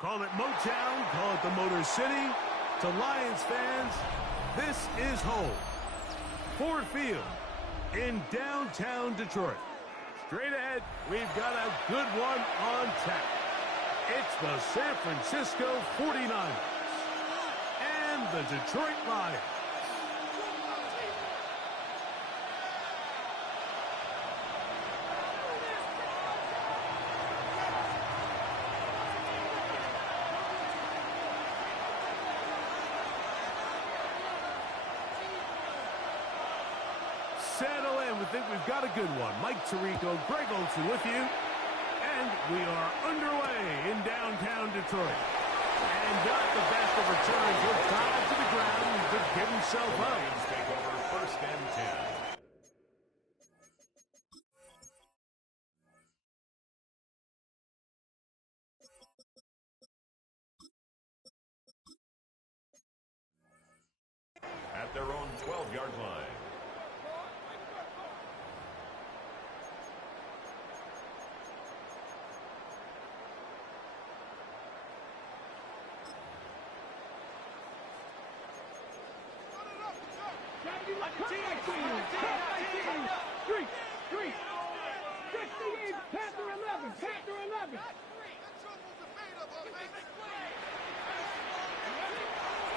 Call it Motown, call it the Motor City. To Lions fans, this is home. Ford Field in downtown Detroit. Straight ahead, we've got a good one on tap. It's the San Francisco 49ers and the Detroit Lions. Settle in. We think we've got a good one. Mike Tirico, Greg Olsen with you. And we are underway in downtown Detroit. And not the best of returns. With time to the ground. He could give himself up. Lions take over 1st and 10. At their own 12-yard line.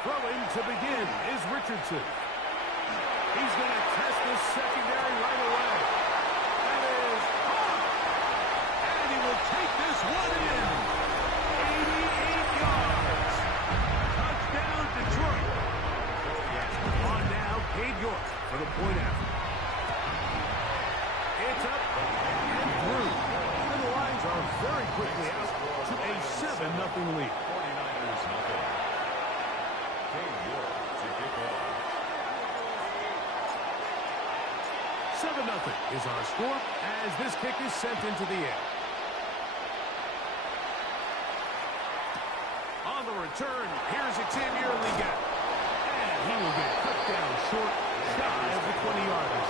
Throwing to begin is Richardson. He's going to test the secondary right away. That is caught. And he will take this one in. 88 yards. Touchdown, Detroit. On now, Cade York for the point after. It's up and through. And the Lions are very quickly out to a 7-0 lead. 49ers nothing. Cade York to kick off. 7-0 is our score as this kick is sent into the air. On the return, here's Xavier Leggett. And he will get cut down short, shy of the 20-yard line.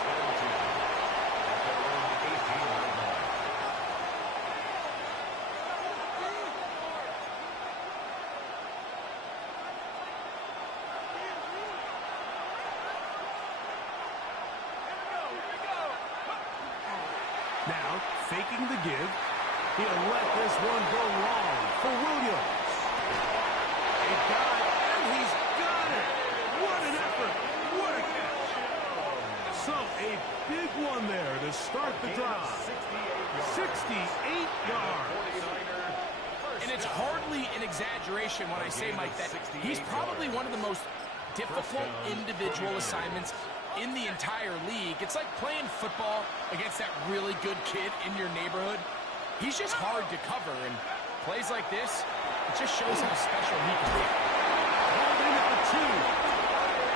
Now, faking the give. He'll let this one go long for Williams. He got it, and he's got it. What an effort. What a catch. So, a big one there to start the drive. 68 yards. And it's hardly an exaggeration when I say, Mike, that he's probably one of the most difficult individual assignments in the entire league. It's like playing football against that really good kid in your neighborhood. He's just hard to cover, and plays like this, it just shows how special he can be. Holding out 2.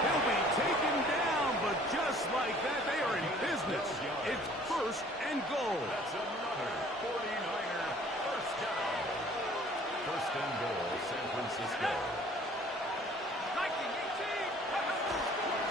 He'll be taken down, but just like that, they are in business. It's 1st and goal. That's another 49er first down. 1st and goal, San Francisco.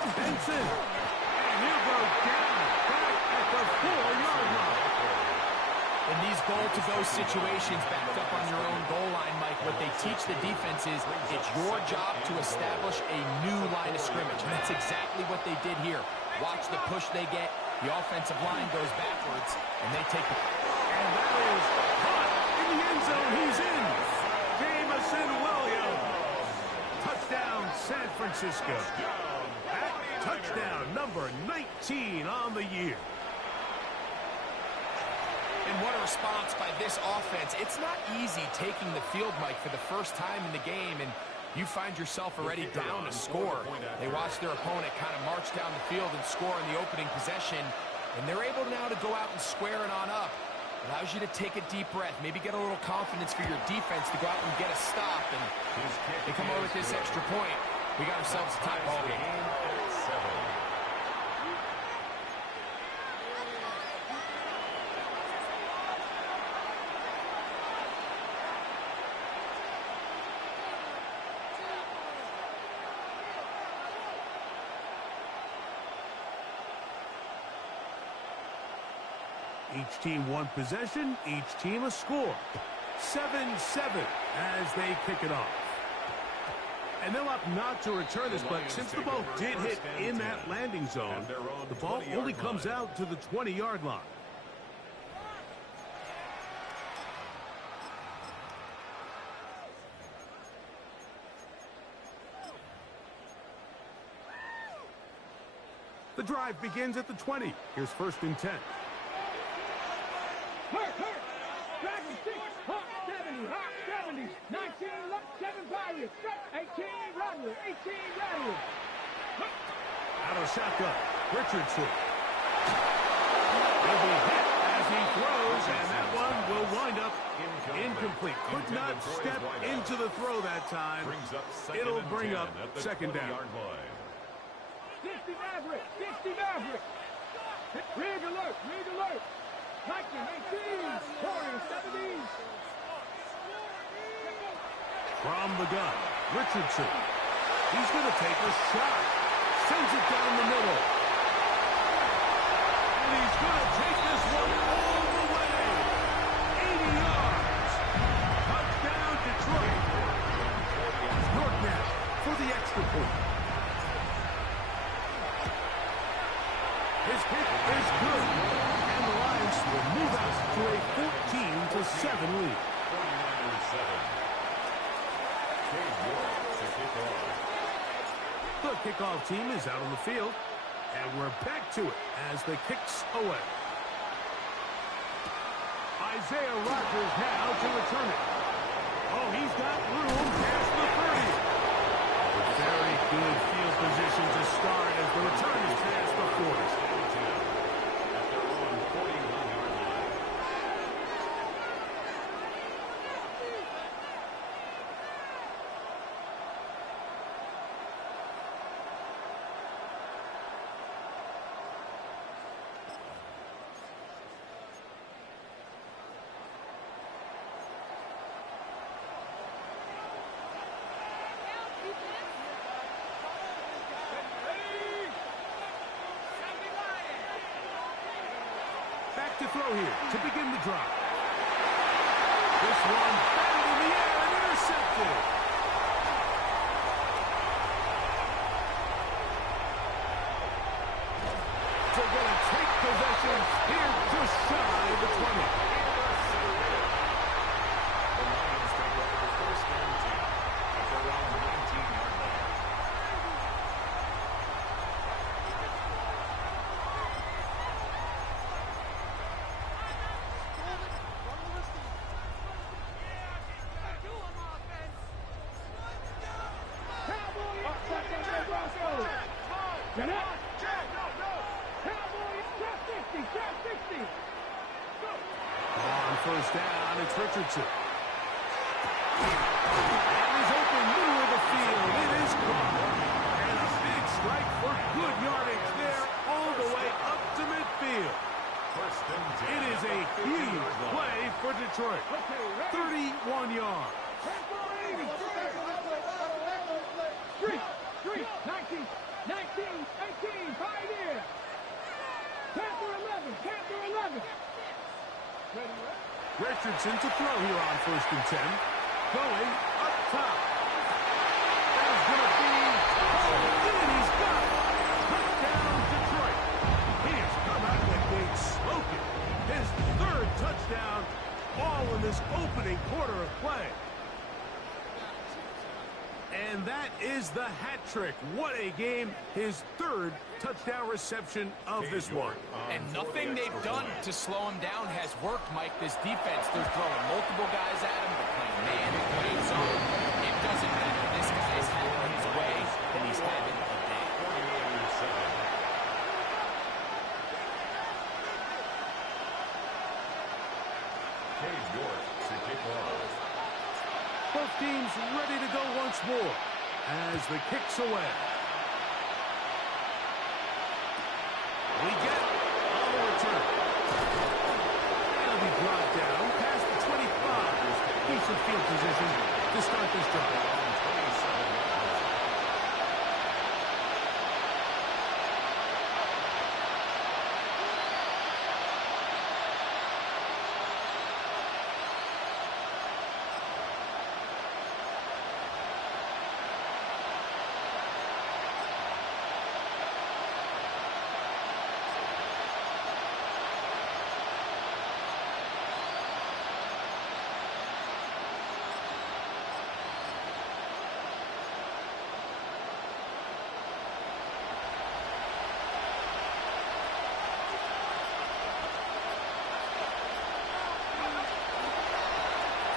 Benson, and he'll go down back at the 4-yard line. In these goal-to-go situations backed up on your own goal line, Mike, what they teach the defense is it's your job to establish a new line of scrimmage, and that's exactly what they did here. Watch the push they get. The offensive line goes backwards, and they take the... And that is caught in the end zone. He's in. Jamison Williams. Touchdown, San Francisco. Touchdown number 19 on the year. And what a response by this offense. It's not easy taking the field, Mike, for the first time in the game, and you find yourself already down a score. They watch their opponent kind of march down the field and score in the opening possession, and they're able now to go out and square it on up. Allows you to take a deep breath, maybe get a little confidence for your defense to go out and get a stop, and they come over with this extra point. We got ourselves a tie ball game. Each team one possession, each team a score. 7-7 as they kick it off. And they'll opt not to return this, but since the ball did hit in that landing zone, the ball only comes out to the 20-yard line. The drive begins at the 20. Here's 1st and 10. Hurt. Drag him 6. Hot 70. Hot 70. 19 left. 7 Pirates. 18 Rattler. 18 Rattler. Out of shotgun. Richardson. He'll be hit as he throws, and that one will wind up incomplete. Could not step into the throw that time. It'll bring up 2nd down. 60 Maverick. 60 Maverick. Rig alert. 19, 18, 40, 70s. From the gun, Richardson. He's going to take a shot. Sends it down the middle. And he's going to take this one all the way. 80 yards. Touchdown, Detroit. York now for the extra point. His kick is good. And the Lions will move out to a 14-7 lead. 49-7. The kickoff team is out on the field, and we're back to it as the kick's away. Isaiah Rodgers now to return it. Oh, he's got room past the 30. Very good field position to start as the return is past the 40. At their own 41-yard line. Back to throw here to begin the drive. This one batted in the air and intercepted. They're going to take possession here just shy of the 20. The Lions take over 1st and 10 at their own 19-yard line. Get up! Cowboys, trap 60! On 1st down, it's Richardson. And he's open middle of the field. It is caught. And a big strike for good yardage there all the way up to midfield. 1st and 10. It is a huge play for Detroit. 31 yards. 19, 18, Pioneer. Panther 11. Richardson to throw here on 1st and 10. Going up top. That is going to be and he's got it. Touchdown, Detroit. He has come out of the gate smoking. His 3rd touchdown, all in this opening quarter of play. And that is the hat trick. What a game. His 3rd touchdown reception of this one. And nothing they've done to slow him down has worked, Mike. This defense, they're throwing multiple guys at him. They're playing man and playing zone. It doesn't matter. This guy is having his way, and he's having a day. 49-7. Cade York to kick off. Both teams ready to go once more as the kick's away. We get on the return. It'll be brought down past the 25. Decent field position to start this drive.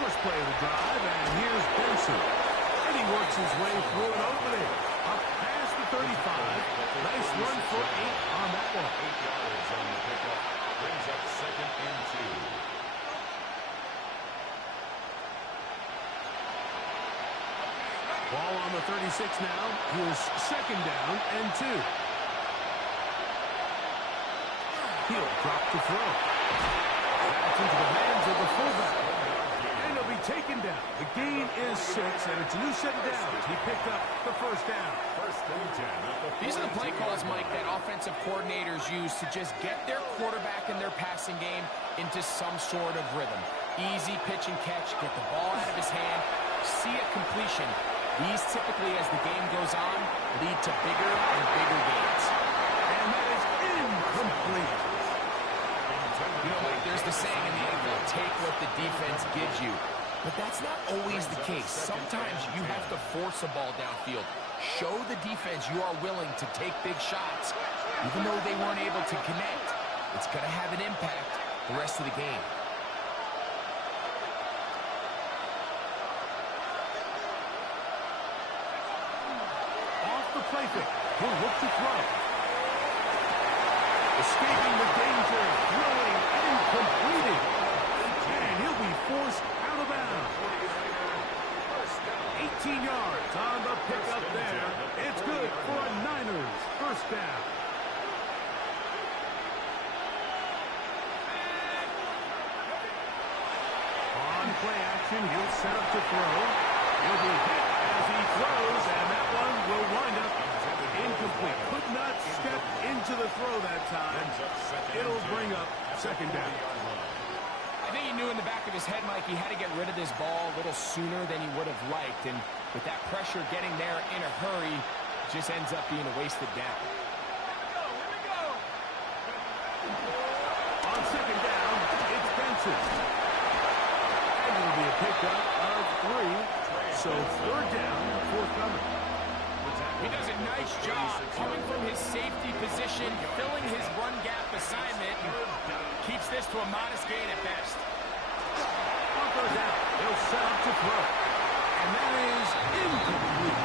First play of the drive, and here's Benson. And he works his way through an opening. Up past the 35. Nice run for 8 on that one. 8 yards on the pickup. Brings up 2nd and 2. Ball on the 36 now. Here's 2nd down and 2. He'll drop to throw. That's into the hands of the fullback. And he'll be taken down. The gain is 6, and it's a new set of downs. He picked up the first down. First and 10. These are the play calls, Mike, that offensive coordinators use to just get their quarterback and their passing game into some sort of rhythm. Easy pitch and catch, get the ball out of his hand, see a completion. These typically, as the game goes on, lead to bigger and bigger gains. And that is incomplete. You know, Mike, there's the saying in the NFL, take what the defense gives you. But that's not always the case. Sometimes you have to force a ball downfield. Show the defense you are willing to take big shots. Even though they weren't able to connect, it's going to have an impact the rest of the game. Off the play fake. He'll look to throw. Escaping the danger. Throwing and completing. And he'll be forced out of bounds. 18 yards on the pickup there. It's good for a Niners first down. On play action, he'll set up to throw. He'll be hit as he throws, and that one will wind up incomplete. Could not step into the throw that time. It'll bring up 2nd down. I think he knew in the back of his head, Mike, he had to get rid of this ball a little sooner than he would have liked. And with that pressure getting there in a hurry, it just ends up being a wasted down. On 2nd down, it's Benson. And it'll be a pickup of 3. So 3rd down, forthcoming. He does a nice job coming from his safety position, filling his run gap assignment, and keeps this to a modest gain at best. On 3rd down, he'll set up to throw. And that is incomplete.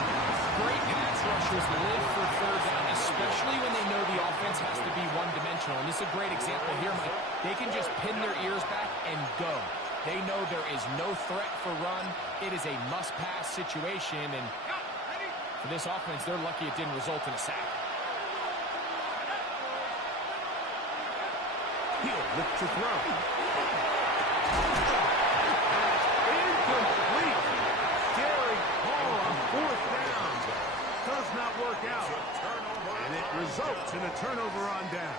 Great pass rushers live for 3rd down, especially when they know the offense has to be one-dimensional. And this is a great example here, Mike. They can just pin their ears back and go. They know there is no threat for run. It is a must-pass situation, and for this offense, they're lucky it didn't result in a sack. He'll look to throw. Incomplete. Gary Hall on 4th down. Does not work out. And it results in a turnover on down.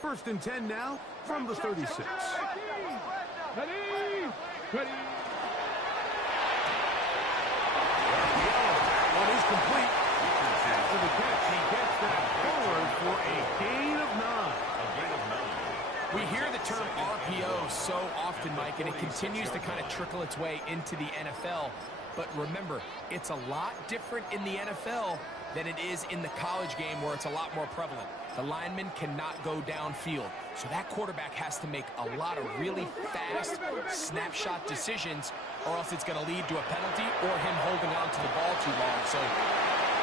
First and 10 now from the 36. Ready? Ready? That one is complete. After the catch, he gets that forward for a gain of 9. We hear the term RPO so often, Mike, and it continues to kind of trickle its way into the NFL. But remember, it's a lot different in the NFL than it is in the college game where it's a lot more prevalent. The lineman cannot go downfield, so that quarterback has to make a lot of really fast snapshot decisions, or else it's going to lead to a penalty or him holding on to the ball too long. So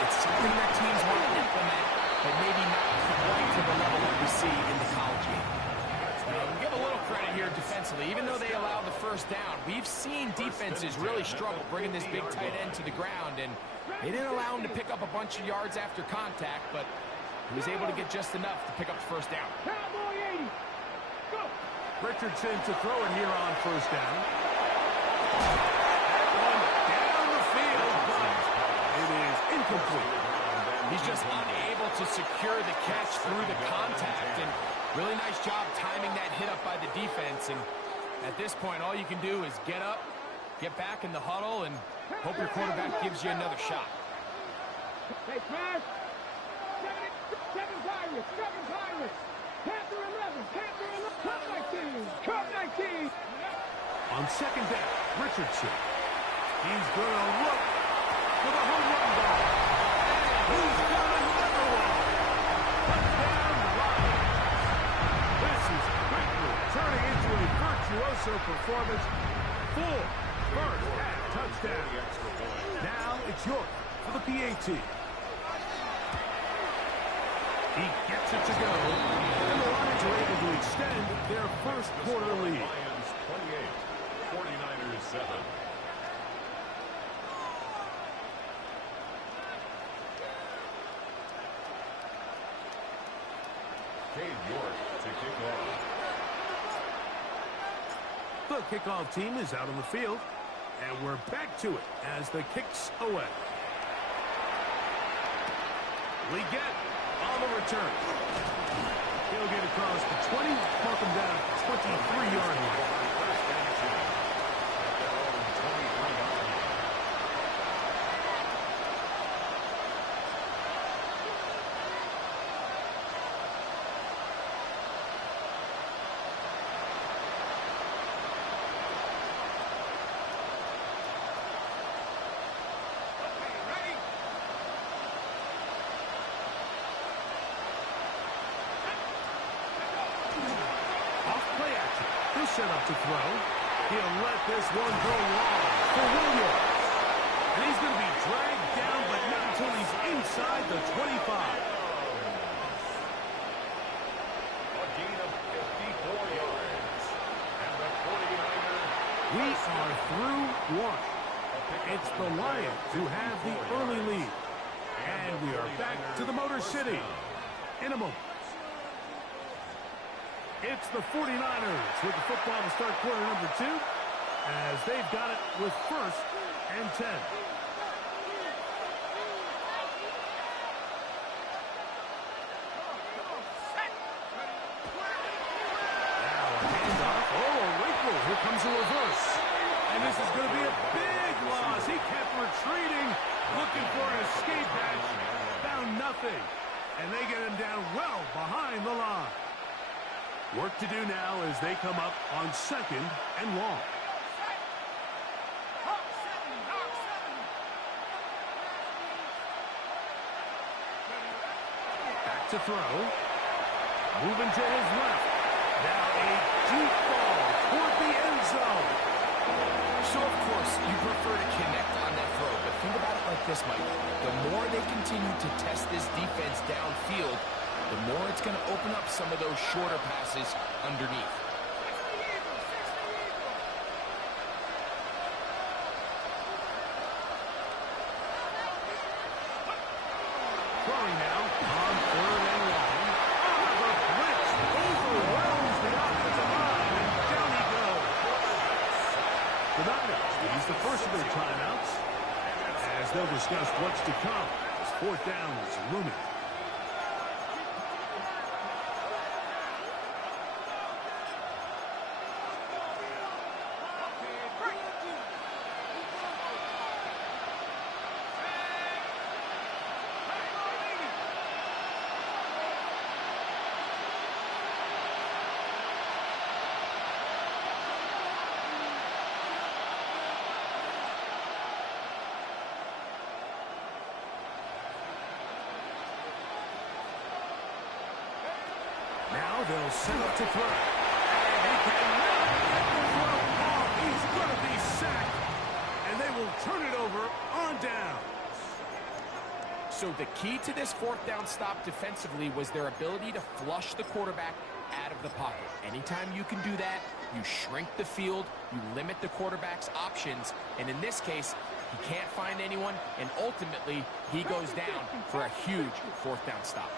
it's something that teams want to implement, but maybe not quite to the level that we see in the college game. We'll give a little credit here defensively. Even though they allowed the first down, we've seen defenses really struggle bringing this big tight end to the ground, and they didn't allow him to pick up a bunch of yards after contact, but he was able to get just enough to pick up the first down. Cowboy 80. Go. Richardson to throw it here on first down. That one down the field, but it is incomplete. He's just unable to secure the catch through the contact, and really nice job timing that hit up by the defense. And at this point, all you can do is get up, get back in the huddle, and hope your quarterback gives you another shot. They smash. 7 Pirates. 7 Pirates. Panther 11. Panther 11. Cup 19. Cup 19. On second down, Richardson. He's going to look for the home run ball. He's got another one. Touchdown, Lions. This is quickly turning into a virtuoso performance. Full first half touchdown. Now it's York for the PAT. He gets it to go. And the Lions are able to extend their first quarter lead. Lions 28, 49ers 7. Cade York to kick off. The kickoff team is out on the field, and we're back to it as the kick's away. Leggett on the return. He'll get across the 20, mark him down at the 23-yard line. First and 10 at their own 23-yard line. Set up to throw. He'll let this one go long for Williams. And he's going to be dragged down, but not until he's inside the 25. A gain of 54 yards. And the 49ers. We are through one. It's the Lions who have the early lead. And we are back to the Motor City in a moment. It's the 49ers with the football to start quarter number 2 as they've got it with first and 10. Now a handoff. Oh, a wrinkle. Here comes a reverse. And this is going to be a big loss. He kept retreating, looking for an escape hatch. Found nothing. And they get him down well behind the line. Work to do now as they come up on second and long. Back to throw. Moving to his left. Now a deep ball toward the end zone. So, of course, you prefer to connect on that throw, but think about it like this, Mike. The more they continue to test this defense downfield, the more it's going to open up some of those shorter passes underneath. Throwing now on third and long. The blitz overwhelms the offensive line, and down he goes. The Niners use the first of their timeouts as they'll discuss what's to come as fourth down is looming. Now they'll set up to throw. And he cannot get the throw off. He's going to be sacked. And they will turn it over on down. So the key to this fourth down stop defensively was their ability to flush the quarterback out of the pocket. Anytime you can do that, you shrink the field, you limit the quarterback's options, and in this case, he can't find anyone, and ultimately, he goes down for a huge fourth down stop.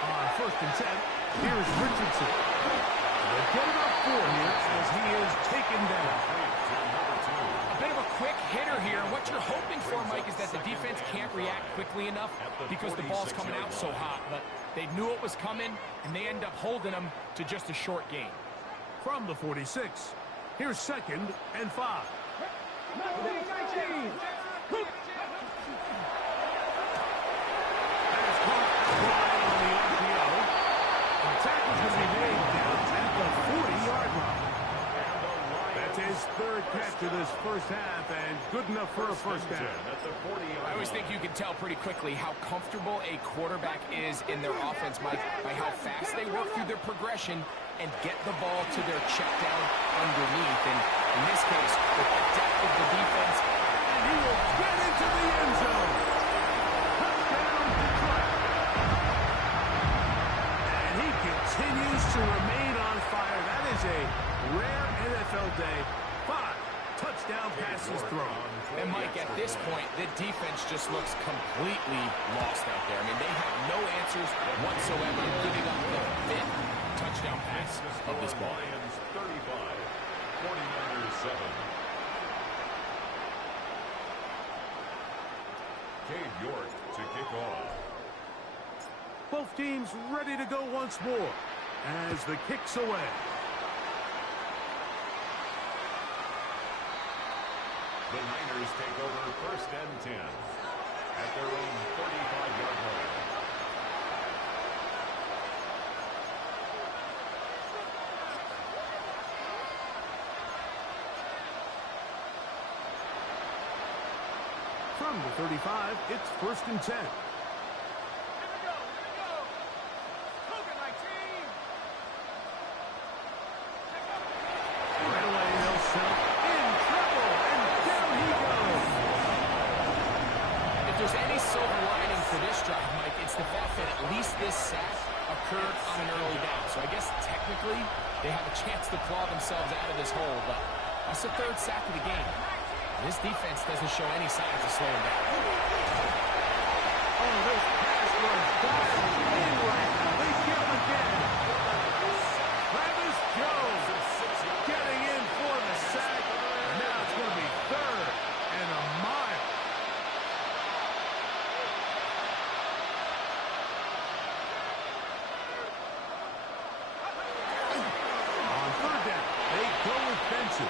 On first and 10, here's Richardson. They'll get about 4 here as he is taken down. A bit of a quick hitter here. What you're hoping for, Mike, is that that the defense can't react quickly enough because the ball's coming out so hot. But they knew it was coming, and they end up holding them to just a short gain. From the 46, here's 2nd and 5. Madden26. That is caught outright on the RPO. The tackle's going to be made down at the 40-yard line. That's his 3rd catch of this first half, and good enough for a first down. I always think you can tell pretty quickly how comfortable a quarterback is in their offense, Mike, by how fast they work through their progression and get the ball to their check down underneath. And in this case, with the depth of the defense, And he will get into the end zone. Touchdown, Detroit. And he continues to remain on fire. That is a rare NFL day. 5 touchdown passes thrown. and Mike, at this point, the defense just looks completely lost out there. I mean, they have no answers whatsoever, giving up the 5th touchdown pass of this ball. Lions 35, 49ers 7. Cade York to kick off. Both teams ready to go once more as the kick's away. The Niners take over 1st and 10 at their own 35-yard line. From the 35, it's 1st and 10. Right away, they'll set in trouble, and down he goes. If there's any silver lining for this drive, Mike, it's the fact that at least this sack occurred on an early down. So I guess technically they have a chance to claw themselves out of this hole, but that's the 3rd sack of the game. This defense doesn't show any signs of slowing down. Oh, this pass was dialed in right now. They get him again. Travis Jones getting in for the sack. And now it's going to be 3rd and a mile. On 3rd down, they go with Benson.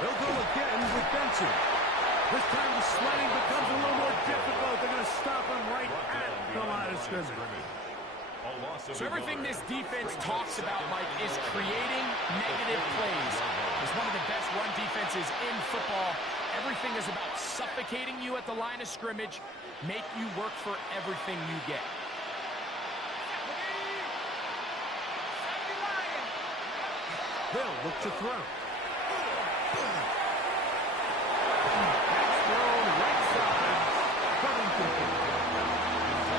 They'll go again with Benson. This time the sledding becomes a little more difficult. They're going to stop him right at the line of scrimmage. So everything this defense talks about, Mike, is creating negative plays. It's one of the best run defenses in football. Everything is about suffocating you at the line of scrimmage, make you work for everything you get. They'll look to throw.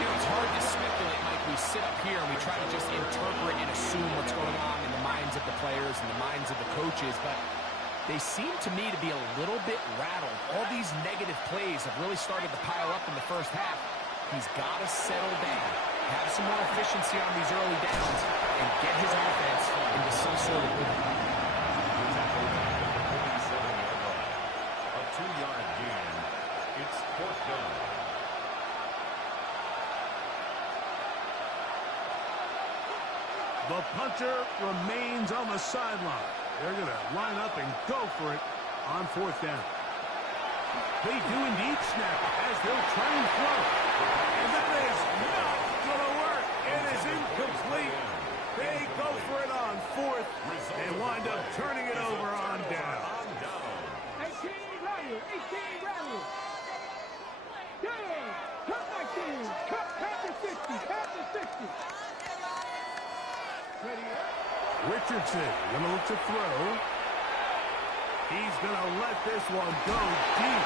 It's hard to speculate, Mike. We sit up here and we try to just interpret and assume what's going on in the minds of the players and the minds of the coaches, but they seem to me to be a little bit rattled. All these negative plays have really started to pile up in the first half. He's got to settle down, have some more efficiency on these early downs, and get his offense into some sort of rhythm. A 2-yard gain. It's 4th down. The punter remains on the sideline. They're going to line up and go for it on 4th down. They do indeed snap as they'll try and throw. And that is not going to work. It is incomplete. They go for it on 4th and wind up turning it over on down. 18 Rattler, 18 Rattler. Down, cut 19, cut Panther 60. Ready up. Richardson going to look to throw. He's going to let this one go deep.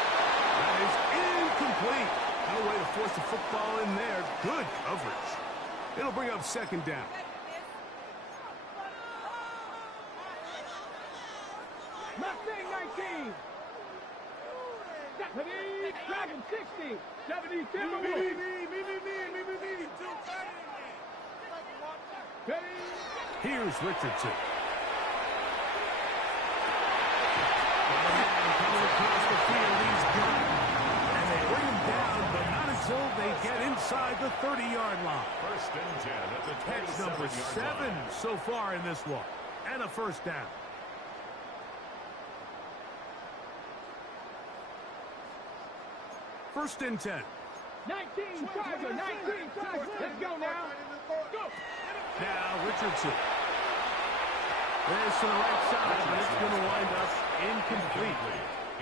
That is incomplete. No way to force the football in there. Good coverage. It'll bring up 2nd down. Mustang 18. 70, Dragon 60. 70, Timberwolves. Here's Richardson. Across the field, he's gone. And they bring him down, but not until they get inside the 30-yard line. First and 10 at the Catch number 7 line. so far in this one. And a first down. First and 10. 19 Tiger, 19 Tiger. Let's go now. Go. Now Richardson. This to the right side, but it's going to wind up incomplete.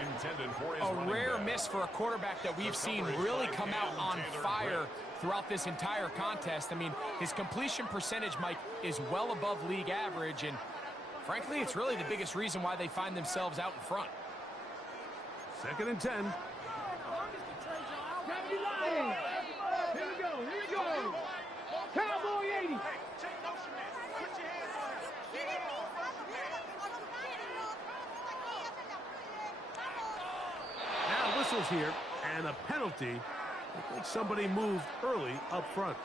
Intended for his A rare miss for a quarterback that we've seen really come out on fire throughout this entire contest. I mean, his completion percentage, Mike, is well above league average, and frankly, it's really the biggest reason why they find themselves out in front. Second and 10. Gravity Lions. Here we go, here we go. Cowboy 80. Now whistles here, and a penalty. Looks like somebody moved early up front.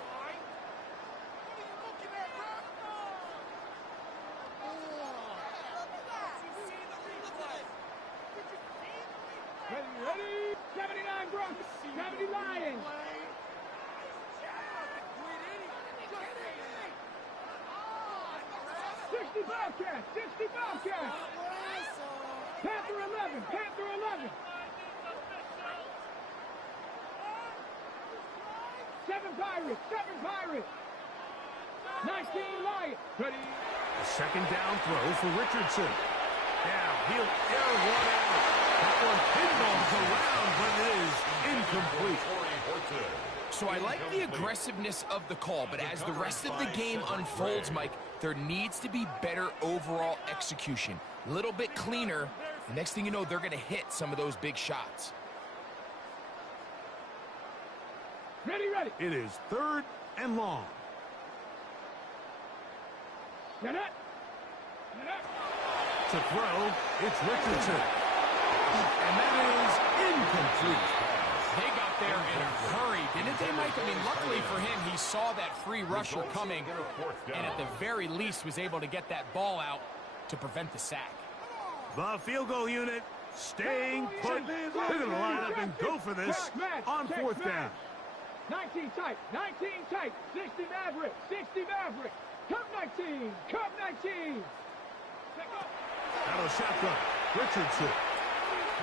Ready, 79 Broncos. Gravity Lions. 60 Bobcats, 60 Bobcats. Panther 11, Panther 11. 7 Pirates, 7 Pirates. 19 Lions. Ready. A second down throw for Richardson. Now he'll air one out. That one pinballs around, but it is incomplete. So I like the aggressiveness of the call, but as the rest of the game unfolds, Mike, there needs to be better overall execution. A little bit cleaner. The next thing you know, they're going to hit some of those big shots. Ready, ready. It is third and long. Get it. Get it. To throw, it's Richardson. And that is incomplete. They got there in a hurry, didn't they, Mike? I mean, luckily for him, he saw that free rusher coming, and at the very least was able to get that ball out to prevent the sack. The field goal unit staying put. They're going to line up and go for this on fourth down. 19 tight, 19 tight. 60 Maverick, 60 Maverick. Cup 19, Cup 19. Out of the shotgun, Richardson.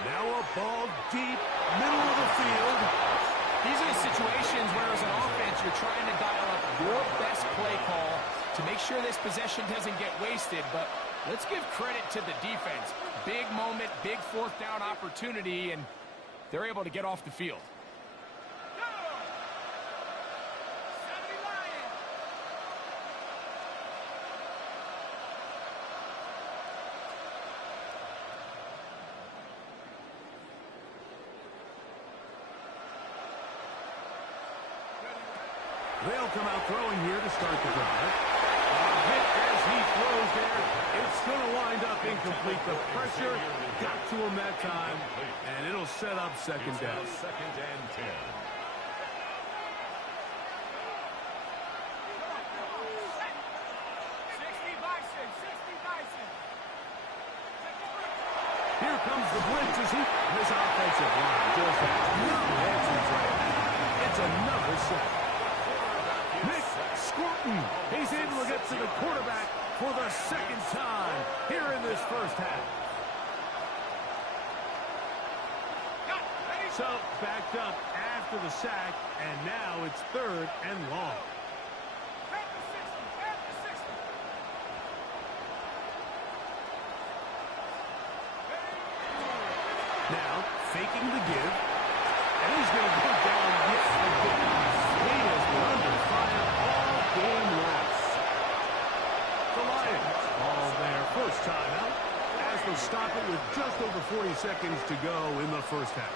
Now a ball deep, middle of the field. These are the situations where, as an offense, you're trying to dial up your best play call to make sure this possession doesn't get wasted. But let's give credit to the defense. Big moment, big fourth down opportunity, and they're able to get off the field. They'll come out throwing here to start the drive. A hit as he throws there. It's going to wind up incomplete. The pressure got to him that time, and it'll set up second down. Second and 10. Here comes the blitz as this offensive line just has no answers right now. It's another sack. Nick Scorton, he's able to get to the quarterback for the second time here in this first half. So backed up after the sack, and now it's third and long. Now faking the give, and he's going to go down yet again. He has been under fire all game long. The Lions all their first time out as they stop it with just over 40 seconds to go in the first half.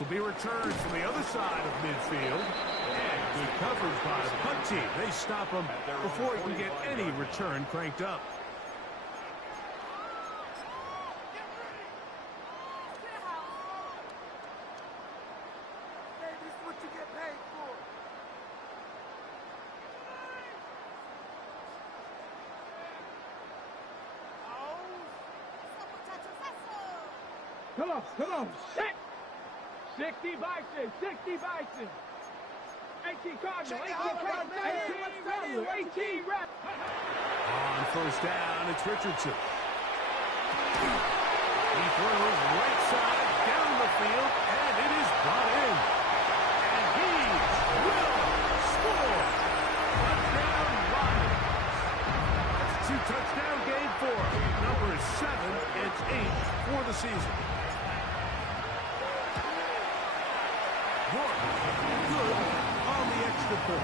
This will be returned from the other side of midfield. And good coverage by the punt team. They stop him before he can get any return cranked up. Come on, 60 Bison, 60 Bison. 18 Cardinal, 18 Cardinal, 18 Rattler, 18 Rattler. On first down, it's Richardson. He throws right side down the field, and it is brought in. And he will score. Touchdown, Lions. That's a 2-touchdown game for number 7. It's 8 for the season. York, good on the extra point.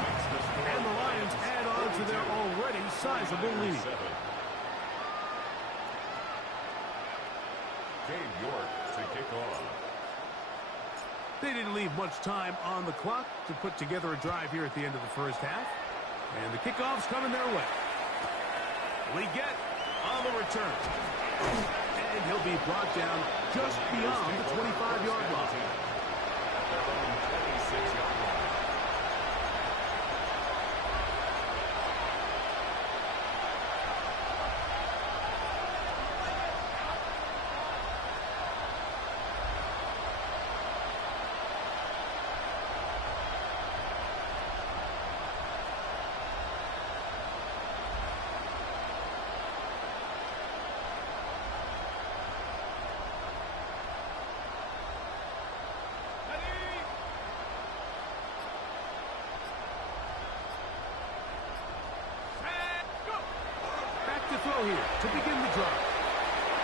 And the Lions add on to their already sizable lead. Dave York to kick off. They didn't leave much time on the clock to put together a drive here at the end of the first half. And the kickoff's coming their way. Leggett on the return. And he'll be brought down just beyond the 25-yard line. Their own 26-yard line. Throw here to begin the drive.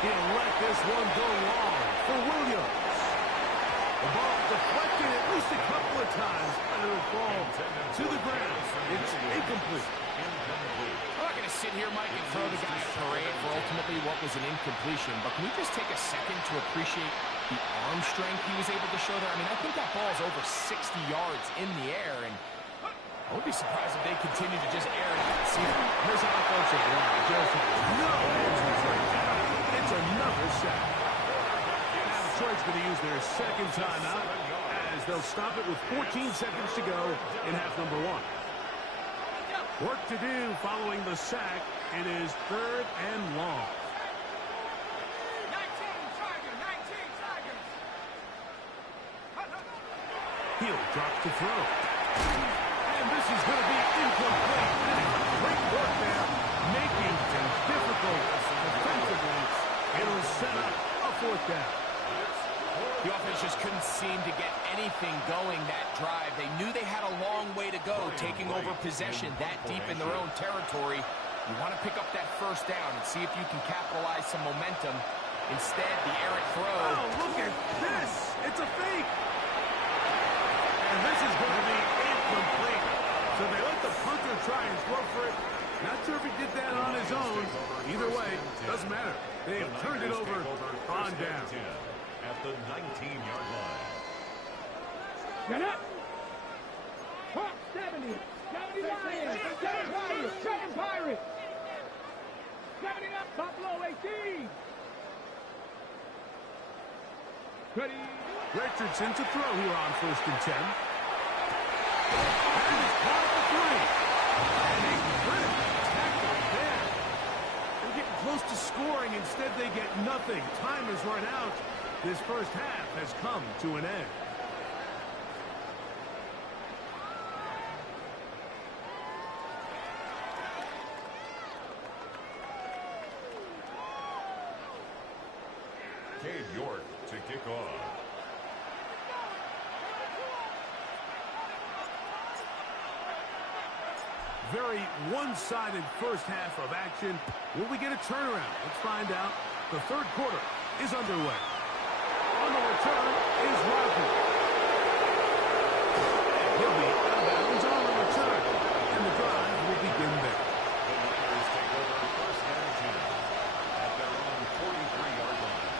He'll let this one go long for Williams. The ball deflected at least a couple of times, and it'll fall to the ground. It's incomplete. I'm not going to sit here, Mike, and throw the guy a parade for ultimately what was an incompletion, but can we just take a second to appreciate the arm strength he was able to show there? I mean, I think that ball is over 60 yards in the air, and I would be surprised if they continue to just air it out. See, this offensive line just has no answers right now. It's another sack. Now Detroit's going to use their second timeout as they'll stop it with 14 seconds to go in half number 1. Work to do following the sack. It is 3rd and long. 19 Tigers. He'll drop to throw. And this is going to be incomplete. Great work there, making things difficult defensively. It'll set up a 4th down. The offense just couldn't seem to get anything going that drive. They knew they had a long way to go, taking over possession that deep in their own territory. You want to pick up that first down and see if you can capitalize some momentum. Instead, the errant throw. Oh, look at this. It's a fake. And this is going to be incomplete. So they let the punter try and throw for it. Not sure if he did that on his own. Either way, doesn't matter. They have turned it over on down. At the 19-yard line. Get up. Hawk 70. 70 Lions. 7 Pirates. 7 Pirates. 70 up. Buffalo 18. Ready. Richardson to throw here on 1st and 10. And it's caught for 3. And a critical tackle there. They're getting close to scoring. Instead, they get nothing. Time is run out. This first half has come to an end. Dave York to kick off. Very one-sided first half of action. Will we get a turnaround? Let's find out. The 3rd quarter is underway. On the return is Rodgers. He'll be out of bounds on the return. And the drive will begin there. The Niners take over 1st and 10 at their own 43-yard line.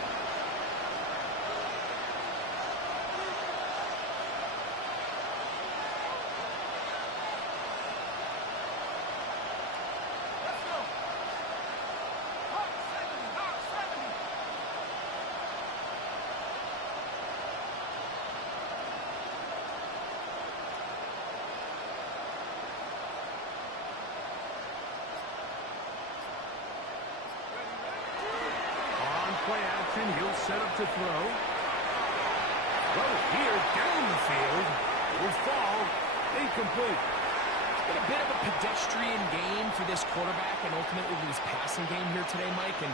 play action. He'll set up to throw. Throw here down the field. Will fall. Incomplete. It's been a bit of a pedestrian game for this quarterback and ultimately this passing game here today, Mike. And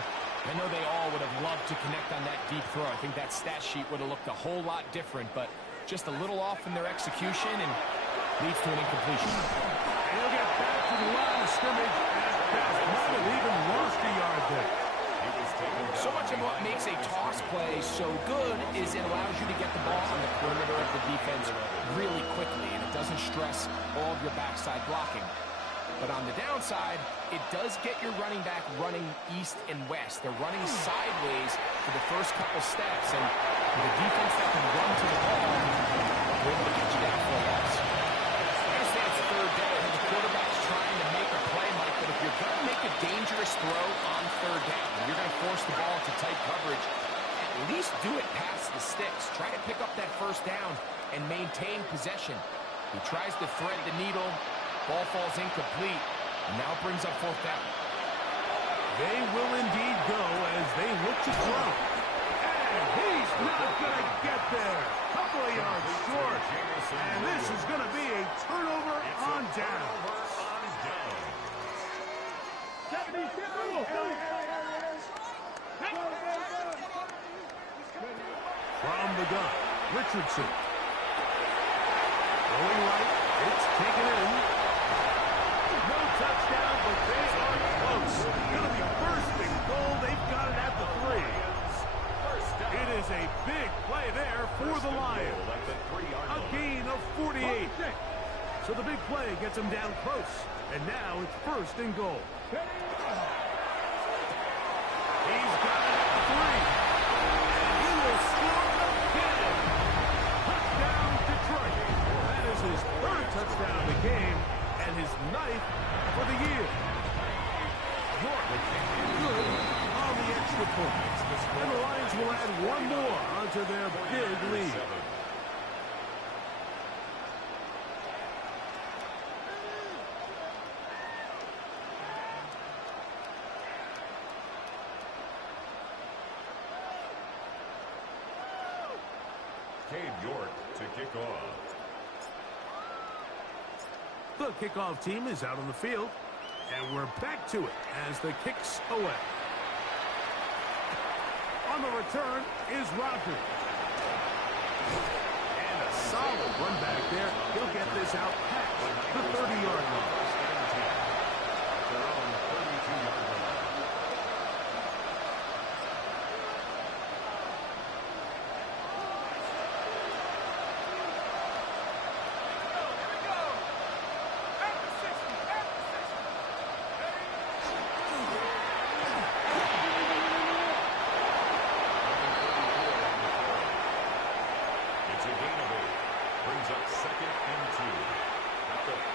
I know they all would have loved to connect on that deep throw. I think that stat sheet would have looked a whole lot different, but just a little off in their execution and leads to an incompletion. And he'll get back to the line of scrimmage at best. Might have even lost a yard there. So much of what makes a toss play so good is it allows you to get the ball on the perimeter of the defense really quickly, and it doesn't stress all of your backside blocking. But on the downside, it does get your running back running east and west. They're running sideways for the first couple steps, and the defense that can run to the ball will able to get you down for a loss. I understand it's third down, and the quarterback's trying to make a play, Mike, but if you're going to make a dangerous throw on third down, and you're going to force the ball into tight coverage, at least do it past the sticks. Try to pick up that first down and maintain possession. He tries to thread the needle. Ball falls incomplete, and now brings up fourth down. They will indeed go as they look to throw. And he's not going to get there. Couple of yards short. And this is going to be a turnover on down. From the gun, Richardson. Going right, it's taken in. No touchdown, but they are close. Going to be first and goal. They've got it at the 3. It is a big play there for the Lions. A gain of 48. So the big play gets them down close. And now it's first and goal. He's got it at the 3. And he will score again. Touchdown, Detroit. That is his third touchdown of the game. And his 9th for the year. York good on the extra point. And the Lions will add one more onto their big lead. Cade York to kick off. The kickoff team is out on the field, and we're back to it as the kick's away. On the return is Rodgers. And a solid run back there. He'll get this out past the 30-yard line. Their own 32-yard line.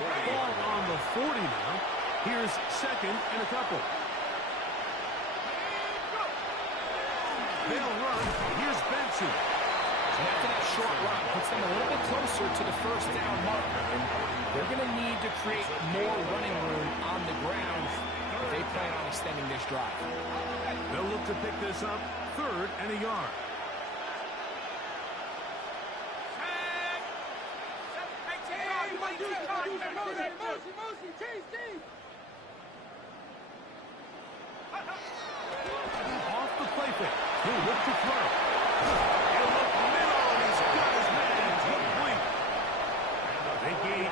Ball on the 40 now. Here's second and a couple. They'll run. Here's Benson. And after that short run, puts them a little bit closer to the first down marker. And they're going to need to create more running room on the ground if they plan on extending this drive. They'll look to pick this up. Third and a yard. Off the play fake. He'll look to throw. He'll look middle, and he's got his man complete. They gain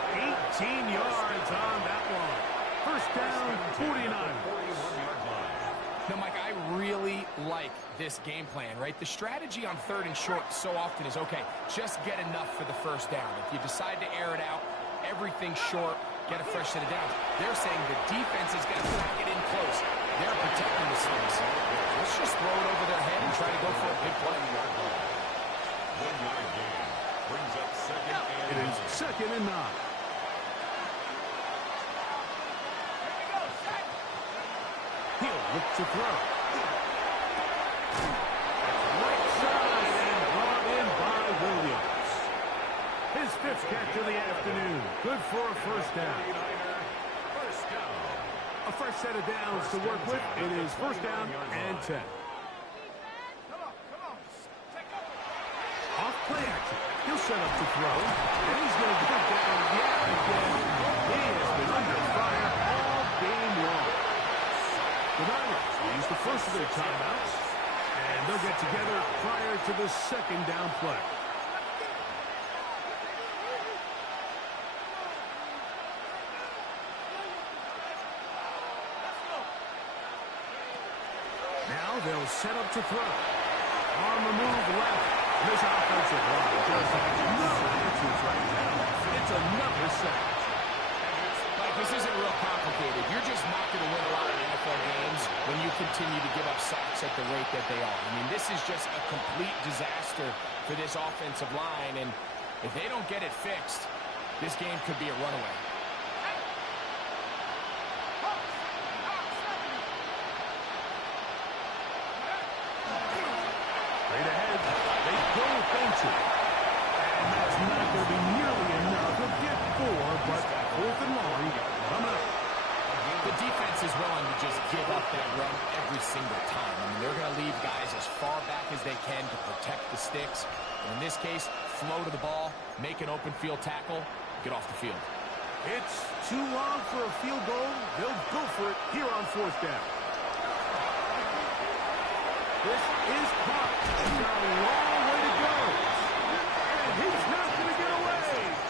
18 yards on that one. First down, 49. Now, Mike, I really like this game plan, right? The strategy on third and short so often is, okay, just get enough for the first down. If you decide to air it out, everything short, get a fresh set of downs. They're saying the defense is going to pack it in close. They're protecting the Saints. Let's just throw it over their head and try to go for a big play. 1 yard gain brings up second and It is second and 9. He'll look to throw. Right side and brought in by Williams. His 5th catch of the afternoon. Good for a first down. A fresh set of downs to work with. It is first down and 10. set up to throw. And he's going to get down yet again. He has been under fire all game long. The Niners use the first of their timeouts. And they'll get together prior to the second down play. Now they'll set up to throw. On the move left. This offensive line just has no answers right now. It's another sack. Like, this isn't real complicated. You're just not going to win a lot of NFL games when you continue to give up sacks at the rate that they are. I mean, this is just a complete disaster for this offensive line, and if they don't get it fixed, this game could be a runaway. Straight ahead, they go Benson. And that's not going to be nearly enough. He'll get 4, but 4th and long coming up. The defense is willing to just give up that run every single time. I mean, they're going to leave guys as far back as they can to protect the sticks. And in this case, flow to the ball, make an open field tackle, get off the field. It's too long for a field goal. They'll go for it here on 4th down. This is caught. He's got a long way to go. And he's not going to get away.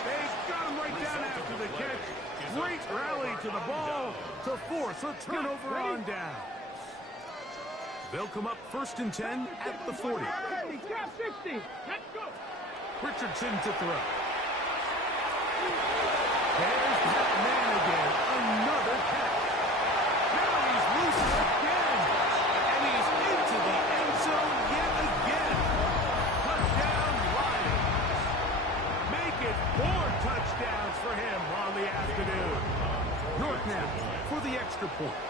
They got him right down after the catch. Great rally to the ball to force a turnover on down. They'll come up 1st and 10 at the 40. Drop 60. Let's go. Richardson to throw. There's that man again. Another catch. Now he's loose again. And he's into the end zone yet again. Touchdown, Lions. Make it 4 touchdowns for him on the afternoon. York now for the extra point.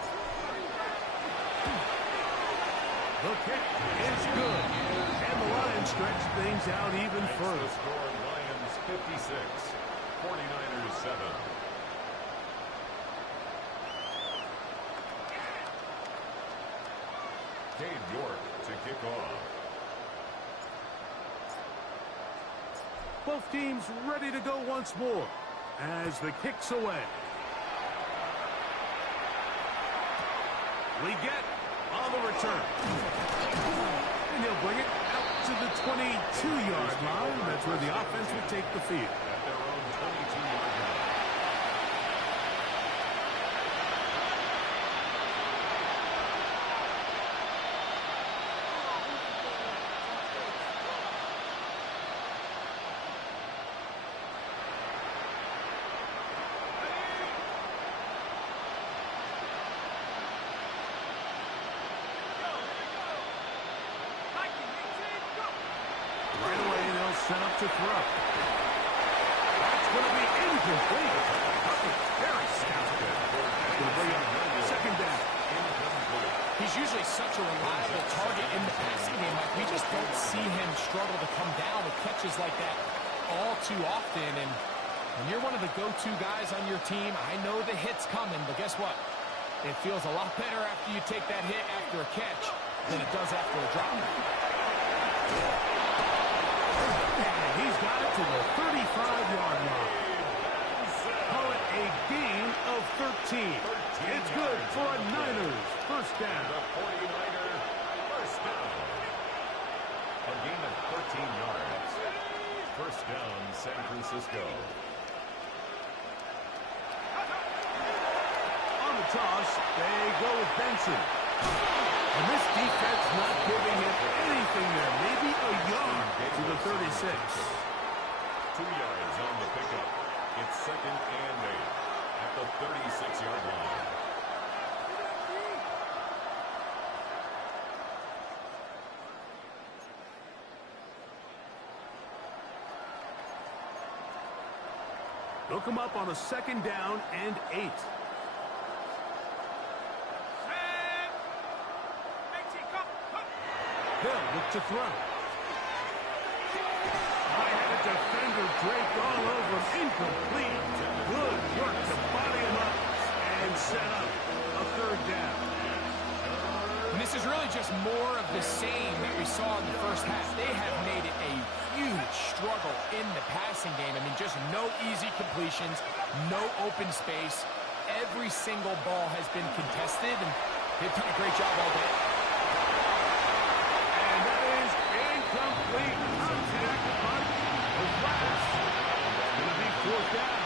The kick is good. And the Lions stretch things out even further. Score Lions 56, 49ers 7. Dave York to kick off. Both teams ready to go once more as the kick's away. We get on the return. And he'll bring it out to the 22-yard line. That's where the offense will take the field. At their own 22-yard line. Right away, they'll set up to throw. That's going to be incomplete. Very stout there. That's going to bring up 2nd down. He's usually such a reliable target in the passing game. Like, we just don't see him struggle to come down with catches like that all too often. And when you're one of the go-to guys on your team, I know the hit's coming, but guess what? It feels a lot better after you take that hit after a catch than it does after a drop. And he's got it to the 35-yard line. Call it a gain of 13. It's good for a Niners 1st down. The 49er first down. A gain of 13 yards. 1st down, San Francisco. On the toss, they go with Benson. And this defense not giving him anything there. Maybe a yard to the 36. 2 yards on the pickup. It's 2nd and 8 at the 36-yard line. They'll come up on a 2nd down and 8. They'll look to throw. I had a defender draped all over him. Incomplete. Good work to body him up and set up a 3rd down. And this is really just more of the same that we saw in the first half. They have made it a huge struggle in the passing game. I mean, just no easy completions, no open space. Every single ball has been contested, and they've done a great job all day. And that is incomplete. Contact on the last. Going to be fourth down.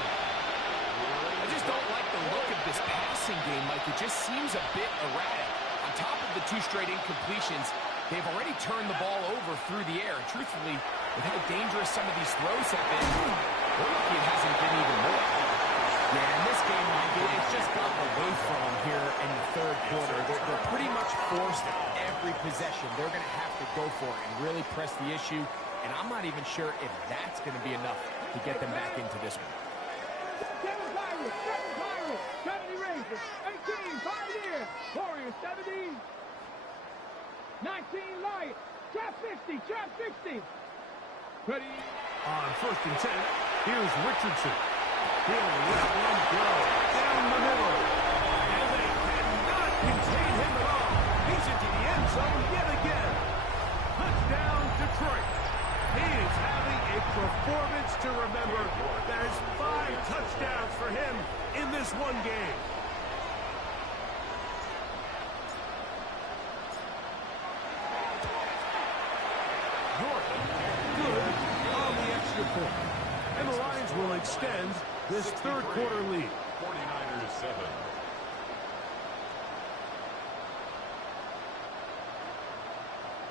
I just don't like the look of this passing game, Mike. It just seems a bit erratic. On top of the 2 straight incompletions, they've already turned the ball over through the air. And truthfully, with how dangerous some of these throws have been, we're lucky it hasn't been even more. Yeah, in this game, it's just gotten away from them here in the third quarter. They're pretty much forced every possession. They're going to have to go for it and really press the issue. And I'm not even sure if that's going to be enough to get them back into this one. 7 Pirates, 70 Rangers, 18 Pioneers, Warriors 70, 19 Lions, trap 50, trap 60. Ready? On first and 10, here's Richardson. He'll let one go down the middle. And they cannot contain him at all. He's into the end zone yet again. Touchdown, Detroit. He is having a performance to remember. There's 5 touchdowns for him in this one game. Good on the extra point. And the Lions will extend this third quarter lead. 49ers 7.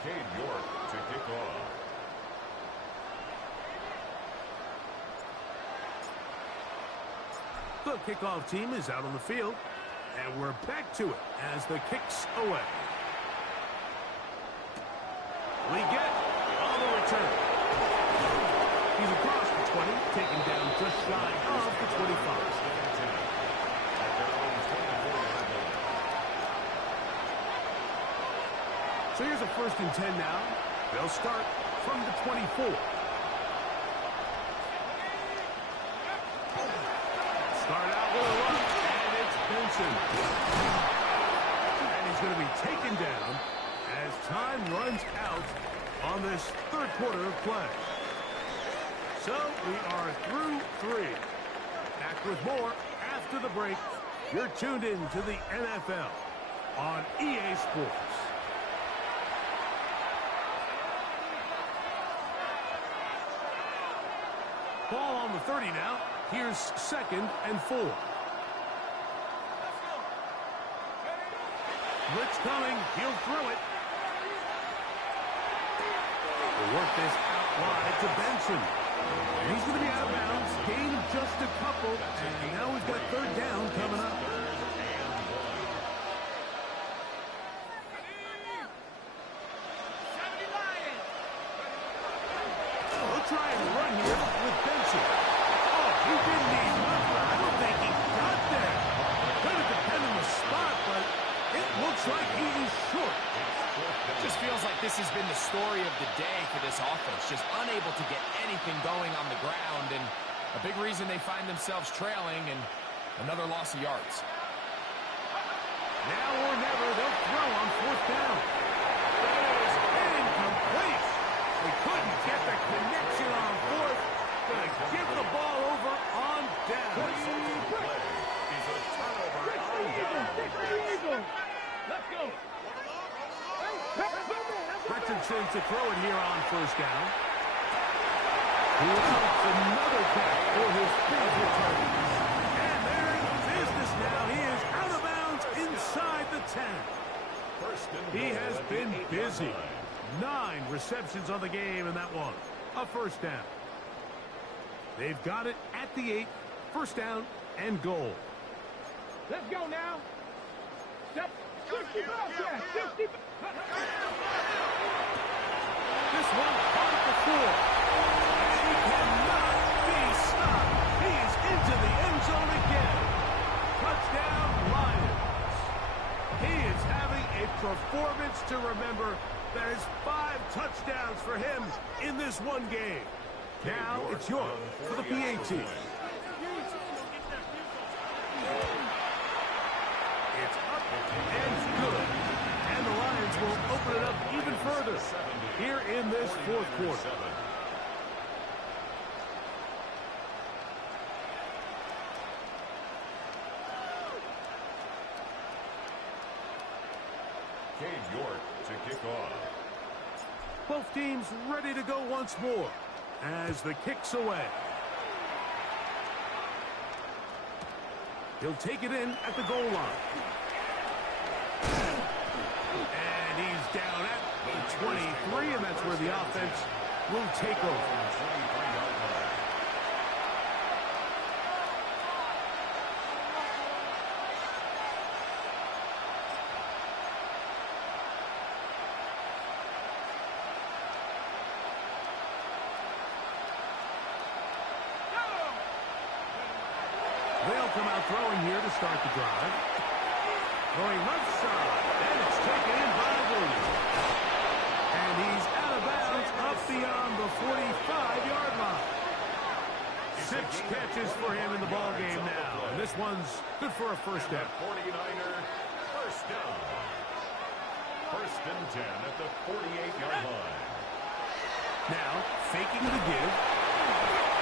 Cade York to kick off. The kickoff team is out on the field, and we're back to it as the kick's away. We get on the return. He's across the 20, taken down just shy of the 25. So here's a first and 10 now. They'll start from the 24. Start out with a run, and it's Benson. And he's going to be taken down as time runs out on this third quarter of play. So we are through 3. Back with more after the break. You're tuned in to the NFL on EA Sports. Ball on the 30 now. Here's second and 4. Blitz coming. He'll throw it. We'll work this out wide to Benson. And he's going to be out of bounds. Gain of just a couple. And now we've got third down coming up. We'll try and run here with Benson. Oh, he didn't need much, but I don't think he got there. Going to depend on the spot, but it looks like he is short. It just feels like this has been the story of the day for this offense. Just unable to get anything going on the ground, and a big reason they find themselves trailing, and another loss of yards. Now or never, they'll throw on fourth down. That is incomplete. They couldn't get the connection on fourth. Going to give the ball over on down. He's a turnover on down. Let's go. Richardson to throw it here on first down. He wants another catch for his favorite target. And they're in business now. He is out of bounds inside the 10. He has been busy. 9 receptions on the game, and that one a first down. They've got it at the 8. First down and goal. Let's go now. Step 65, 60. This one caught at the 4. He cannot be stopped. He is into the end zone again. Touchdown, Lions. He is having a performance to remember. There's 5 touchdowns for him in this one game. Now it's York for the PAT. It's up and good. And the Lions will open it up even further here in this fourth quarter. York to kick off. Both teams ready to go once more as the kick's away. He'll take it in at the goal line. And he's down at the 23, and that's where the offense will take over. They'll come out throwing here to start the drive. Going left side, and it's taken in by Williams. And he's out of bounds up beyond the 45-yard line. 6 catches for him in the ballgame now. And this one's good for a first down. 49er, first down. First and 10 at the 48-yard line. Now, faking the give.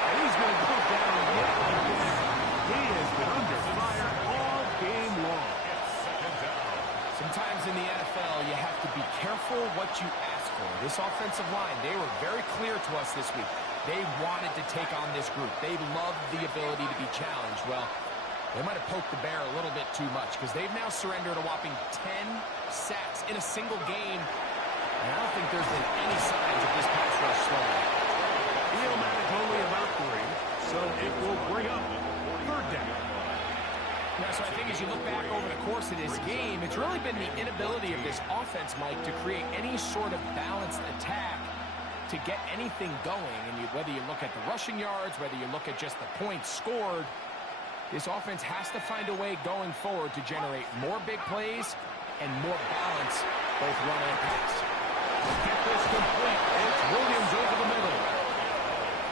And he's going to go down yet again. He has been under fire all game long. Second down. Sometimes in the NFL, you have to be careful what you ask for. This offensive line, they were very clear to us this week. They wanted to take on this group. They loved the ability to be challenged. Well, they might have poked the bear a little bit too much because they've now surrendered a whopping 10 sacks in a single game. And I don't think there's been any signs of this pass rush slowing. He'll manage only about 3, so it will bring up third down. Yeah, so I think as you look back over the course of this game, it's really been the inability of this offense, Mike, to create any sort of balanced attack to get anything going. And whether you look at the rushing yards, whether you look at just the points scored, this offense has to find a way going forward to generate more big plays and more balance, both run and pass. Get this complete. It's Williams over the middle.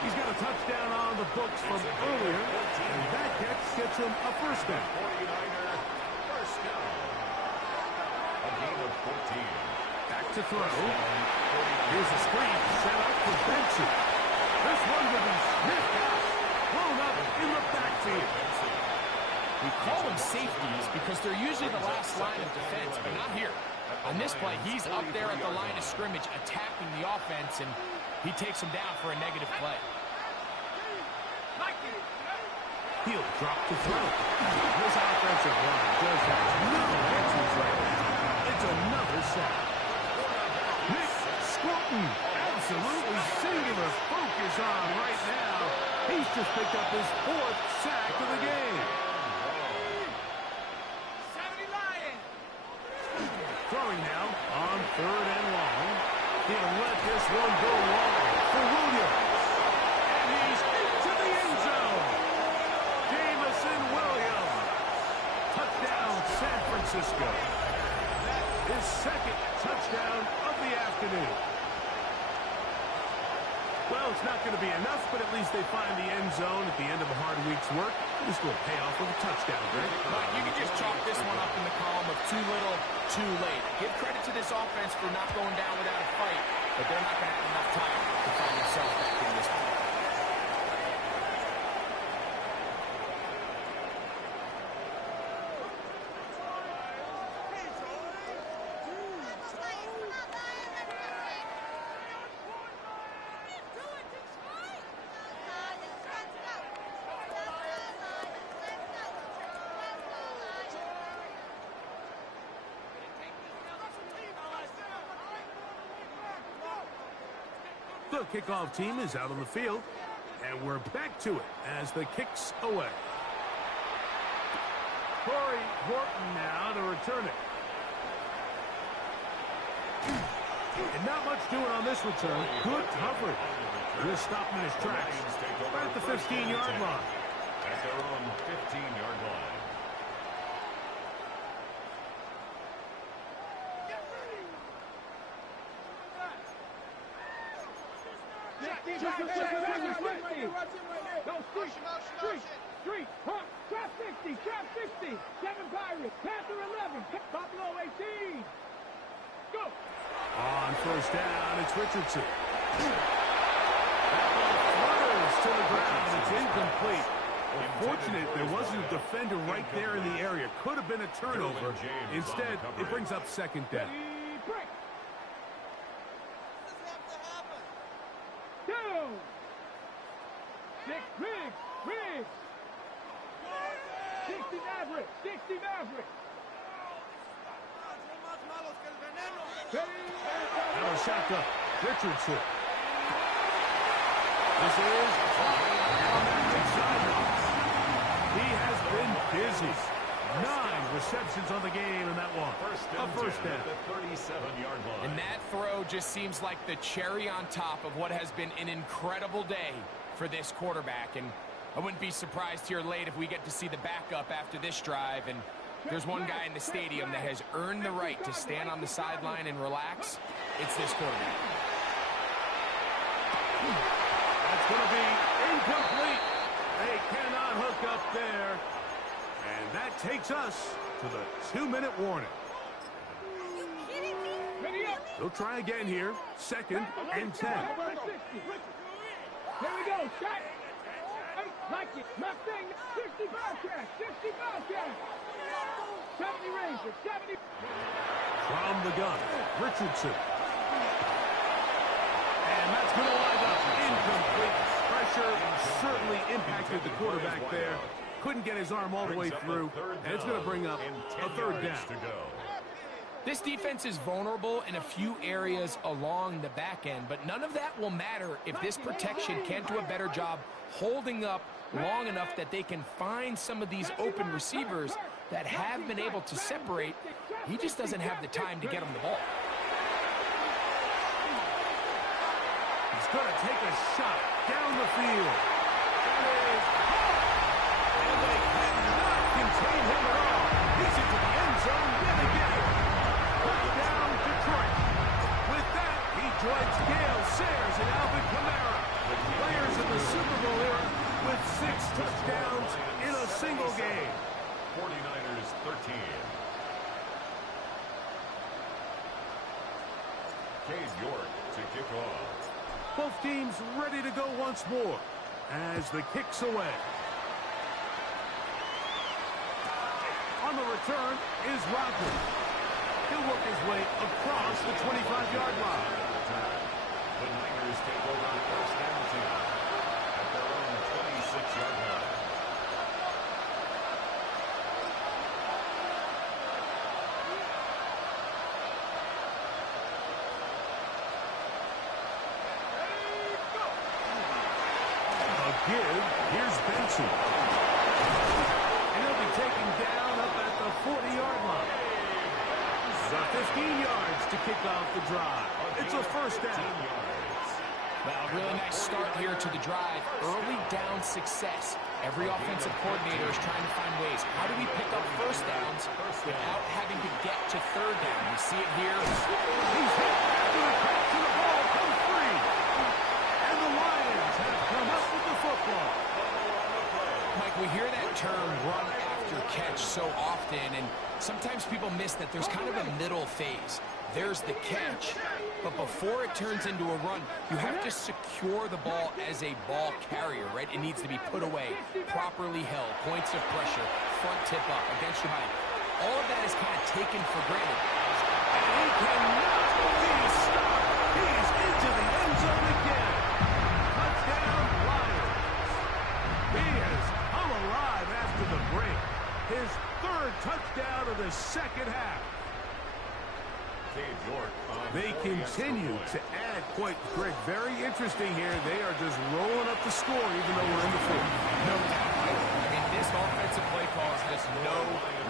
He's got a touchdown on the books from earlier, and that catch gets him a first down. 49er, first down. A gain of 14. Back to throw. Here's a screen set up for Benson. This one will be sniffed out, blown up in the backfield. We call them safeties because they're usually the last line of defense, but not here. On this play, he's up there at the line of scrimmage attacking the offense, and he takes him down for a negative play. He'll drop the throw. This offensive line just has no answers right now. It's another sack. Nick Scruton, absolutely singular focus on right now. He's just picked up his 4th sack of the game. Throwing now on 3rd and long. He'll let this one go long for Williams. And he's into the end zone. Jamison Williams. Touchdown, San Francisco. His 2nd touchdown of the afternoon. Well, it's not going to be enough, but at least they find the end zone at the end of a hard week's work. This will pay off with a touchdown, right? But you can just chalk this one up in the column of too little, too late. Give credit to this offense for not going down without a fight, but they're not going to have enough time to find themselves back in this one. The kickoff team is out on the field, and we're back to it as the kick's away. Corey Horton now to return it. And not much doing on this return. Good coverage. Just stopped him in his tracks. Right at the 15-yard line. At their own 15-yard line. Street, Hunt, trap 60, 7 Pirates, Panther 11, Buffalo 18. Go! On first down, it's Richardson. That ball flutters to the ground. It's incomplete. Unfortunate there wasn't a defender right there in the area. Could have been a turnover. Instead, it brings up second down. zone. 6 Riggs. Riggs. 60 Maverick. 60 Maverick. Now a shotgun. Richardson. This is on that big sideline. He has been busy. 9 receptions on the game in that one. A first down. At the 37-yard line. And that throw just seems like the cherry on top of what has been an incredible day for this quarterback. And I wouldn't be surprised here late if we get to see the backup after this drive. And there's one guy in the stadium that has earned the right to stand on the sideline and relax. It's this quarterback. That's going to be incomplete. They cannot hook up there. And that takes us to the 2-minute warning. They'll try again here. 2nd and 10. Here we go. Shot. Hey, like it. My thing. 60 Bobcat. 60 Bobcat. 70 Ranger. 70. From the gun, Richardson. And that's going to wind up incomplete. Pressure certainly impacted the quarterback there. Couldn't get his arm all the way through. And it's going to bring up a 3rd down. This defense is vulnerable in a few areas along the back end, but none of that will matter if this protection can't do a better job holding up long enough that they can find some of these open receivers that have been able to separate. He just doesn't have the time to get them the ball. He's going to take a shot down the field. That is and they cannot contain him at all. He's into the end zone yet again. Touchdown, Detroit. With that, he joins Gale Sayers and Alvin Kamara, the players of the Super Bowl era, with 6 touchdowns in a single game. 49ers 13. Cade York to kick off. Both teams ready to go once more as the kick's away. On the return is Rodgers. He'll work his way across the 25-yard line. The Niners take over 1st and 10 at their own 26-yard line. A give. Here's Benson. And he'll be taken down up at the 40-yard line. About 15 yards to kick off the drive. It's a first down. Well, really nice start here to the drive. Early down success. Every offensive coordinator is trying to find ways. How do we pick up first downs without having to get to 3rd down? We see it here. He's hit after the catch and the ball comes free. And the Lions have come up with the football. Mike, we hear that term run after catch so often, and sometimes people miss that there's kind of a middle phase. There's the catch, but before it turns into a run, you have to secure the ball as a ball carrier, right? It needs to be put away, properly held, points of pressure, front tip up, against your body. All of that is kind of taken for granted. And he cannot be stopped. He's into the end zone again. Touchdown, Lions. He has come alive after the break. His 3rd touchdown of the 2nd half. They continue to add points. Greg, very interesting here. They are just rolling up the score even though we're in the 4th. No doubt. I mean, this offensive play call is just no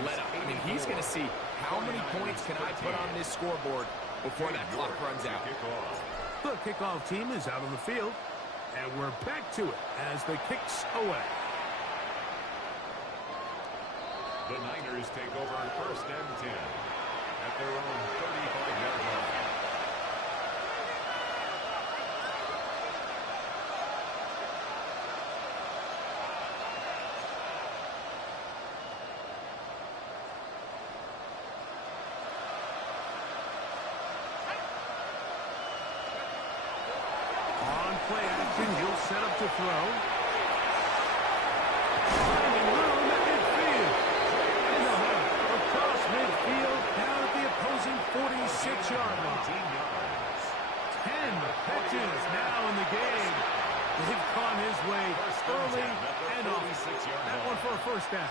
let up. I mean, he's going to see how many points can I put on this scoreboard before that clock runs out. The kickoff team is out on the field, and we're back to it as the kick's away. The Niners take over 1st and 10 at their own 35-yard line. On play action, he'll set up to throw. Finding room at midfield. And they'll have it across midfield, down at the opposing 46-yard line. 10 catches now in the game. They've gone his way early and often. That one for a first down.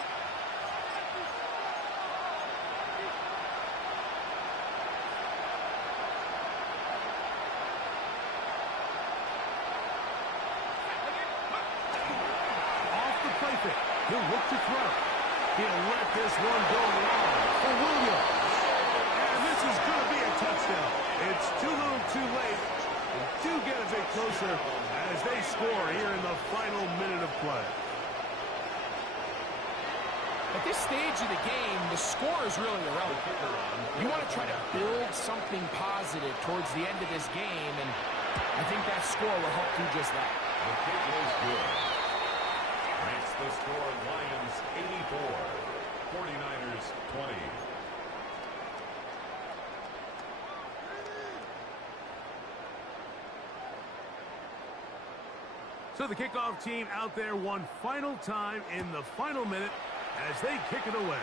Off the play fake. He'll look to throw. He'll let this one go long for Williams. And this is going to be a touchdown. It's too little too late. They do get a bit closer as they score here in the final minute of play. At this stage of the game, the score is really irrelevant. You want to try to build something positive towards the end of this game, and I think that score will help do just that. The kick is good. Makes the score Lions 84, 49ers 20. So the kickoff team out there one final time in the final minute as they kick it away.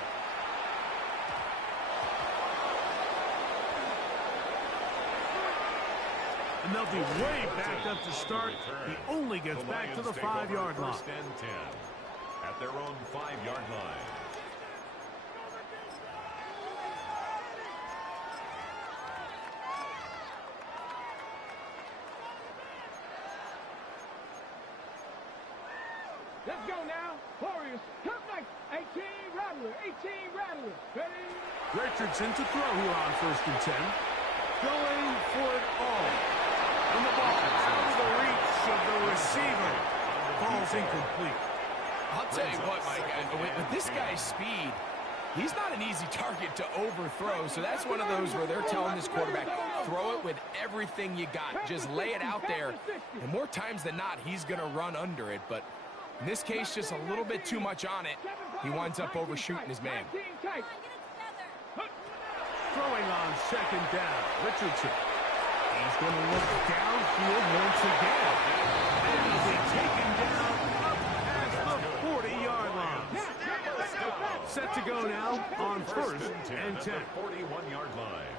And they'll be way backed up to start. He only gets back to the 5-yard line. First and 10 at their own 5-yard line. Let's go now. Warriors, come back. 18 Rattler, 18 Rattler. Ready? Richardson to throw here on first and 10. Going for it all. And the ball out of the reach of the receiver. Ball's incomplete. I'll tell you what, Mike, with this guy's speed, he's not an easy target to overthrow. So that's one of those where they're telling this quarterback, throw it with everything you got. Just lay it out there. And more times than not, he's going to run under it. But in this case, just a little bit too much on it. He winds up overshooting his man. Throwing on second down, Richardson. He's going to look downfield once again. And he'll be taken down up past the 40-yard line. Set to go now on first and 10. 41-yard line.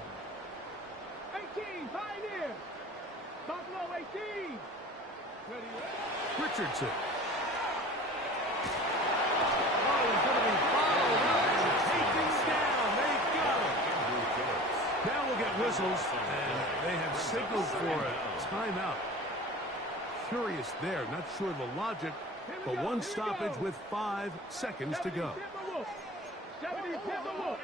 18, Pioneer. Buffalo 18. Richardson. Oh, he's going to be followed up and taken down. They got him. Now we'll get whistles, and they have signaled for a timeout. Curious there, not sure the logic, but one stoppage with 5 seconds to go. 70 Timberwolves.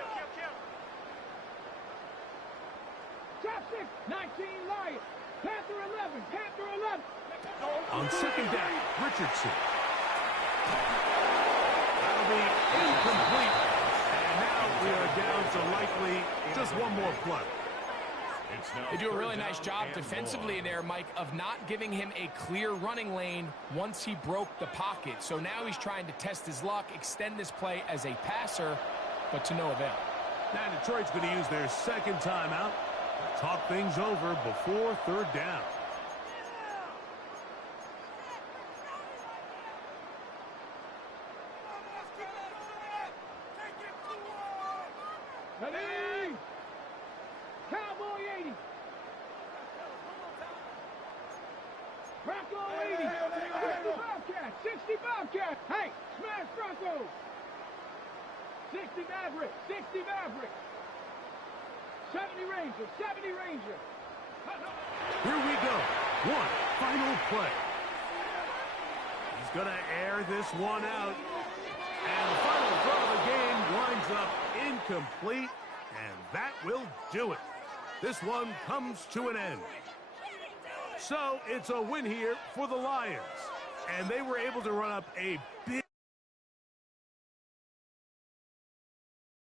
Top 6, 19 Lions. Panther 11, Panther 11. On second down, Richardson. That'll be incomplete. And now we are down to likely just one more play. They do a really nice job defensively there, Mike, of not giving him a clear running lane once he broke the pocket. So now he's trying to test his luck, extend this play as a passer, but to no avail. Now Detroit's going to use their second timeout to talk things over before third down. Ready? Cowboy 80. Bronco 80. 60 Bobcat. 60 Bobcat. Hey, smash Bronco. 60 Maverick. 60 Maverick. 70 Ranger. 70 Ranger. Here we go. One final play. He's going to air this one out. And the final throw of the game winds up incomplete. And that will do it. This one comes to an end. So it's a win here for the Lions. And they were able to run up a big